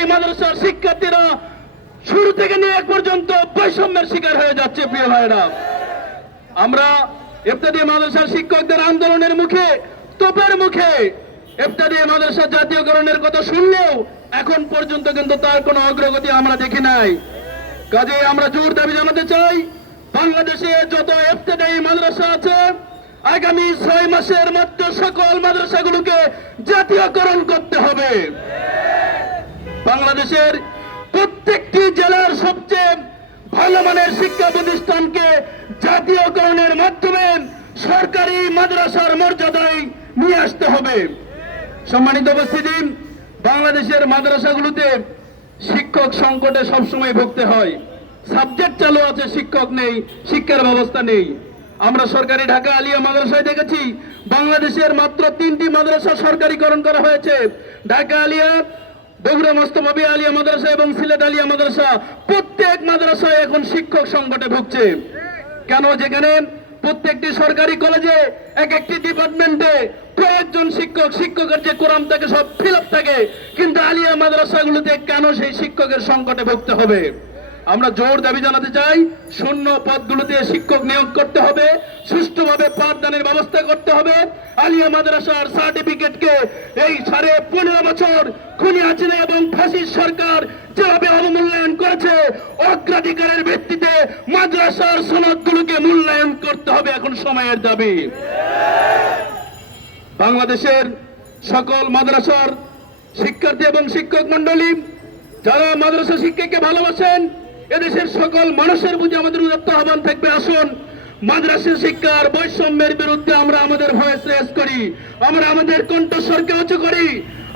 এই মাদ্রাসার শিক্ষার্থীরা শুরু থেকে নিয়ে এক পর্যন্ত বৈষম্যের শিকার হয়ে যাচ্ছে, প্রিয় ভাইরা আমরা ইফতাদি মাদ্রাসার শিক্ষকদের আন্দোলনের মুখে, তোপের মুখে ইফতাদি মাদ্রাসা জাতীয়করণের কথা শুনলেও এখন পর্যন্ত কিন্তু তার কোনো অগ্রগতি আমরা দেখি নাই। কাজে আমরা জোর দাবি জানাতে চাই, বাংলাদেশে যত ইফতাদি মাদ্রাসা আছে, আগামী ছয় মাসের মধ্যে সকল মাদ্রাসাগুলোকে জাতীয়করণ করতে হবে। বাংলাদেশের প্রত্যেকটি জেলার সবচেয়ে ভালো মানের শিক্ষা প্রতিষ্ঠানকে জাতীয়করণের মাধ্যমে সরকারি মাদ্রাসার মর্যাদায় নিয়ে আসতে হবে। সম্মানিত উপস্থিতি, বাংলাদেশের মাদ্রাসাগুলোতে শিক্ষক সংকটে সবসময় ভুগতে হয়। সাবজেক্ট চালু আছে, শিক্ষক নেই, শিক্ষার ব্যবস্থা নেই। আমরা সরকারি ঢাকা আলিয়া মাদ্রাসায় দেখেছি, বাংলাদেশের মাত্র তিনটি মাদ্রাসা সরকারিকরণ করা হয়েছে। ঢাকা আলিয়া বগুড়া মোস্তফাবি আলিয়া মাদ্রাসা এবং সিলেট আলিয়া মাদ্রাসা, প্রত্যেক মাদ্রাসায় এখন শিক্ষক সংকটে ভুগছে। কেন যেখানে প্রত্যেকটি সরকারি কলেজে এক একটি ডিপার্টমেন্টে কয়েকজন শিক্ষক, শিক্ষকের যে কোরআন থাকে সব ফিল থাকে, কিন্তু আলিয়া মাদ্রাসাগুলোতে কেন সেই শিক্ষকের সংকটে ভুগতে হবে? আমরা জোর দাবি জানাতে চাই, শূন্য পদগুলোতে শিক্ষক নিয়োগ করতে হবে, সুষ্ঠুভাবে পাঠদানের ব্যবস্থা করতে হবে। আলিয়া মাদ্রাসার সার্টিফিকেটকে এই সাড়ে পনেরো বছর খুনি হাসিনা এবং ফাঁসির সরকার যেভাবে অবমূল্যায়ন করেছে, অগ্রাধিকারের ভিত্তিতে মাদ্রাসার সনদগুলোকে মূল্যায়ন করতে হবে এখন সময়ের দাবি। বাংলাদেশের সকল মাদ্রাসার শিক্ষার্থী এবং শিক্ষক মন্ডলী যারা মাদ্রাসা শিক্ষাকে ভালোবাসেন এদেশের সকল মানুষের বুঝে আমাদের উদাত্ত আহ্বান থাকবে, আসুন। মাদ্রাসা শিক্ষার বৈষম্যের বিরুদ্ধে আমরা আমাদের ভয়েস রেস করি, আমরা আমাদের কণ্ঠস্বরকে উঁচু করি,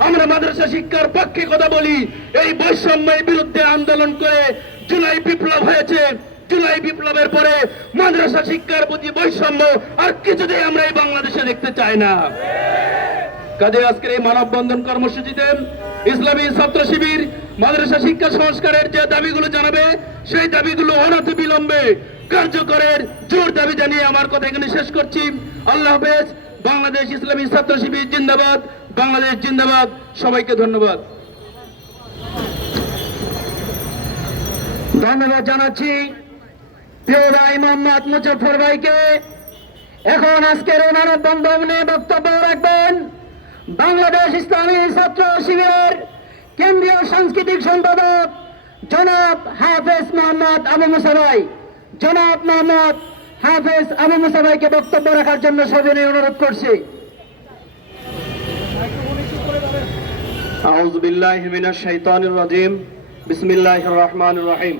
আমরা মাদ্রাসা শিক্ষার পক্ষে কথা বলি। এই বৈষম্যের বিরুদ্ধে আন্দোলন করে জুলাই বিপ্লব হয়েছে। জুলাই বিপ্লবের পরে মাদ্রাসা শিক্ষার প্রতি বৈষম্য আর কিছুতেই আমরা এই বাংলাদেশে দেখতে চাই না। কাজে আজকের এই মানববন্ধন কর্মসূচিতে ইসলামী ছাত্র শিবির মাদ্রাসা শিক্ষা সংস্কারের যে দাবিগুলো জানাবে, সেই দাবিগুলো অনতি বিলম্বে কার্যকরের জোর দাবি জানিয়ে আমার কথা এখানে শেষ করছি। আল্লাহ হাফেজ, বাংলাদেশ ইসলামী ছাত্র শিবির জিন্দাবাদ, বাংলাদেশ জিন্দাবাদ। সবাইকে ধন্যবাদ। ধন্যবাদ জানাচ্ছি প্রিয় ভাই মোহাম্মদ মুজফর ভাইকে। এখন আজকের এই মানববন্ধনে বক্তব্য রাখবেন বাংলাদেশ ইসলামী ছাত্র শিবিরের কেন্দ্রীয় সাংস্কৃতিক সম্পাদক জনাব হাফেজ মোহাম্মদ আবু মুসাভাই জনাব মোহাম্মদ হাফেজ আবু মুসাভাইকে বক্তব্য রাখার জন্য সবিনয় অনুরোধ করছি। আউজ বিল্লাহ হিমিনা শৈতান রাজিম। বিসমিল্লাহ রহমানির রহিম।